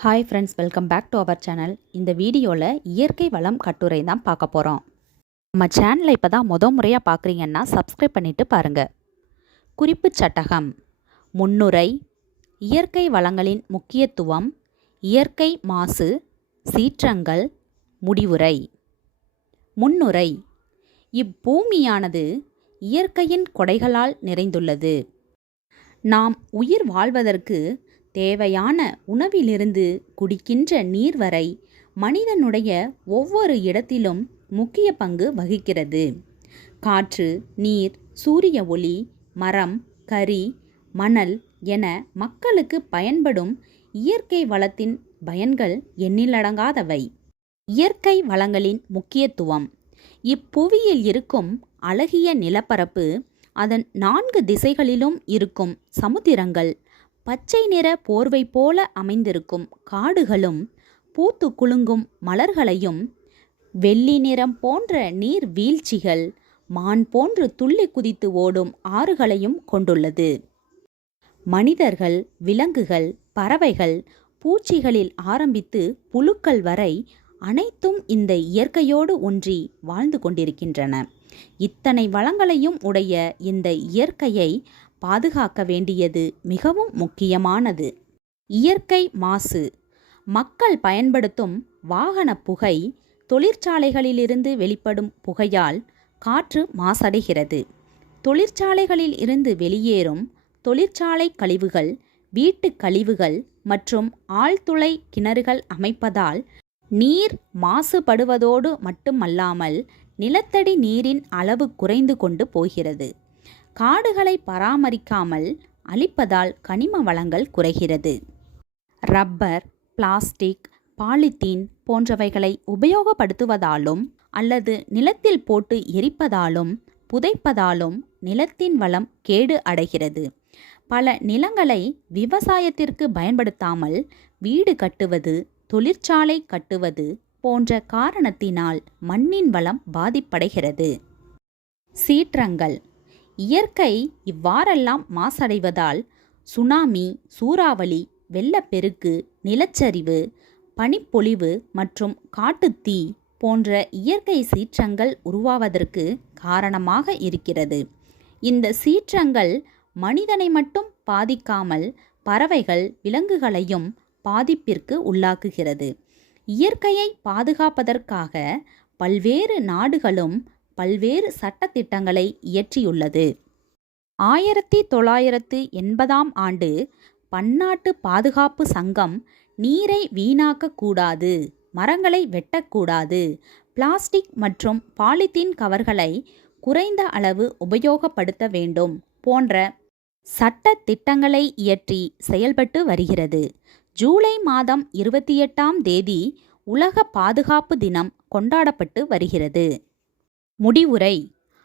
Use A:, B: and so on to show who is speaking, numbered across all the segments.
A: Hi friends welcome back to our channel இந்த வீடியோவில் இயற்கை வளம் கட்டுரை தான் பார்க்க போகிறோம் நம்ம சேனலை இப்போ தான் முத முறையாக பார்க்குறீங்கன்னா சப்ஸ்கிரைப் பண்ணிவிட்டு பாருங்கள் குறிப்பு சட்டகம். முன்னுரை இயற்கை வளங்களின் முக்கியத்துவம் இயற்கை மாசு சீற்றங்கள் முடிவுரை. முன்னுரை இப்பூமியானது இயற்கையின் கொடைகளால் நிறைந்துள்ளது. நாம் உயிர் வாழ்வதற்கு தேவையான உணவிலிருந்து குடிக்கின்ற நீர் வரை மனிதனுடைய ஒவ்வொரு இடத்திலும் முக்கிய பங்கு வகிக்கிறது. காற்று நீர் சூரிய ஒளி மரம் கரி மணல் என மக்களுக்கு பயன்படும் இயற்கை வளத்தின் பயன்கள் எண்ணிலடங்காதவை இயற்கை வளங்களின் முக்கியத்துவம். இப்புவியில் இருக்கும் அழகிய நிலப்பரப்பு அதன் நான்கு திசைகளிலும் இருக்கும் சமுத்திரங்கள் பச்சை நிற போர்வை போல அமைந்திருக்கும் காடுகளும் பூத்து குலுங்கும் மலர்களையும் வெள்ளி நிறம் போன்ற நீர் வீழ்ச்சிகள் மான் போன்று துள்ளி குதித்து ஓடும் ஆறுகளையும் கொண்டுள்ளது. மனிதர்கள் விலங்குகள் பறவைகள் பூச்சிகளில் ஆரம்பித்து புழுக்கள் வரை அனைத்தும் இந்த இயற்கையோடு ஒன்றி வாழ்ந்து கொண்டிருக்கின்றன. இத்தனை வளங்களையும் உடைய இந்த இயற்கையை பாதுகாக்க வேண்டியது மிகவும் முக்கியமானது. இயற்கை மாசு. மக்கள் பயன்படுத்தும் வாகன புகை தொழிற்சாலைகளிலிருந்து வெளிப்படும் புகையால் காற்று மாசடைகிறது. தொழிற்சாலைகளில் இருந்து வெளியேறும் தொழிற்சாலை கழிவுகள் வீட்டு கழிவுகள் மற்றும் ஆழ்துளை கிணறுகள் அமைப்பதால் நீர் மாசுபடுவதோடு மட்டுமல்லாமல் நிலத்தடி நீரின் அளவு குறைந்து கொண்டு போகிறது. காடுகளை பராமரிக்காமல் அழிப்பதால் கனிம வளங்கள் குறைகிறது. ரப்பர் பிளாஸ்டிக் பாலித்தீன் போன்றவைகளை உபயோகப்படுத்துவதாலும் அல்லது நிலத்தில் போட்டு எரிப்பதாலும் புதைப்பதாலும் நிலத்தின் வளம் கேடு அடைகிறது. பல நிலங்களை விவசாயத்திற்கு பயன்படுத்தாமல் வீடு கட்டுவது தொழிற்சாலை கட்டுவது போன்ற காரணத்தினால் மண்ணின் வளம் பாதிப்படைகிறது. சீற்றங்கள். இயற்கை இவ்வாறெல்லாம் மாசடைவதால் சுனாமி சூறாவளி வெள்ளப்பெருக்கு நிலச்சரிவு பனிப்பொழிவு மற்றும் காட்டுத்தீ போன்ற இயற்கை சீற்றங்கள் உருவாவதற்கு காரணமாக இருக்கிறது. இந்த சீற்றங்கள் மனிதனை மட்டும் பாதிக்காமல் பறவைகள் விலங்குகளையும் பாதிப்பிற்கு உள்ளாக்குகிறது. இயற்கையை பாதுகாப்பதற்காக பல்வேறு நாடுகளும் பல்வேறு சட்டத்திட்டங்களை இயற்றியுள்ளது. ஆயிரத்தி தொள்ளாயிரத்து எண்பதாம் ஆண்டு பன்னாட்டு பாதுகாப்பு சங்கம் நீரை வீணாக்கக்கூடாது மரங்களை வெட்டக்கூடாது பிளாஸ்டிக் மற்றும் பாலித்தீன் கவர்களை குறைந்த அளவு உபயோகப்படுத்த வேண்டும் போன்ற சட்ட திட்டங்களை இயற்றி செயல்பட்டு வருகிறது. ஜூலை மாதம் இருபத்தி எட்டாம் தேதி உலக பாதுகாப்பு தினம் கொண்டாடப்பட்டு வருகிறது. முடிவுரை.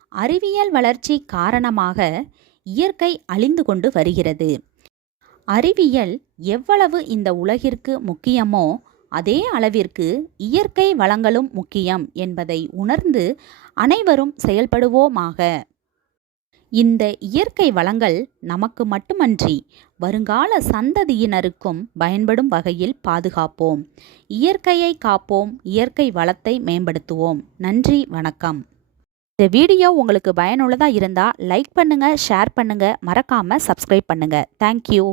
A: அறிவியல் வளர்ச்சி காரணமாக இயற்கை அழிந்து கொண்டு வருகிறது. அறிவியல் எவ்வளவு இந்த உலகிற்கு முக்கியமோ அதே அளவிற்கு இயற்கை வளங்களும் முக்கியம் என்பதை உணர்ந்து அனைவரும் செயல்படுவோமாக. இந்த இயற்கை வளங்கள் நமக்கு மட்டுமன்றி வருங்கால சந்ததியினருக்கும் பயன்படும் வகையில் பாதுகாப்போம். இயற்கையை காப்போம் இயற்கை வளத்தை மேம்படுத்துவோம். நன்றி வணக்கம். இந்த வீடியோ உங்களுக்கு பயனுள்ளதாக இருந்தால் லைக் பண்ணுங்கள் ஷேர் பண்ணுங்கள் மறக்காமல் சப்ஸ்கிரைப் பண்ணுங்கள் தேங்க்யூ